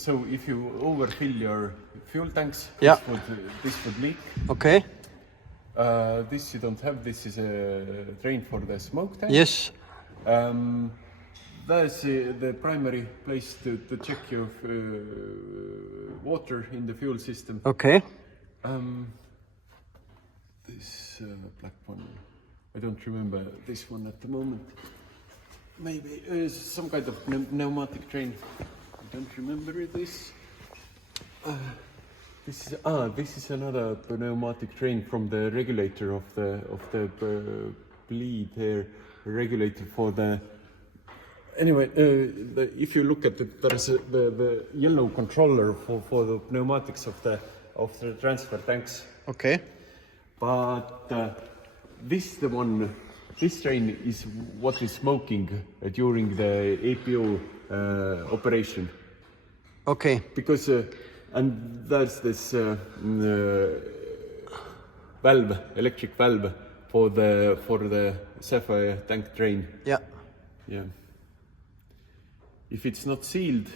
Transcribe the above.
So if you overfill your fuel tanks, Yeah. this would leak. Okay. This you don't have. This is a drain for the smoke tank. Yes. That's the primary place to check your water in the fuel system. Okay. This black one, I don't remember this one at the moment. Maybe some kind of pneumatic drain. I don't remember this. This is another pneumatic drain from the regulator of the bleed air regulator for the. Anyway, if you look at it, there's the yellow controller for the pneumatics of the transfer tanks. Okay. But this train is what is smoking during the APO operation. Okay. Because and there's this valve, electric valve for the Sapphire tank drain. Yeah. Yeah. If it's not sealed,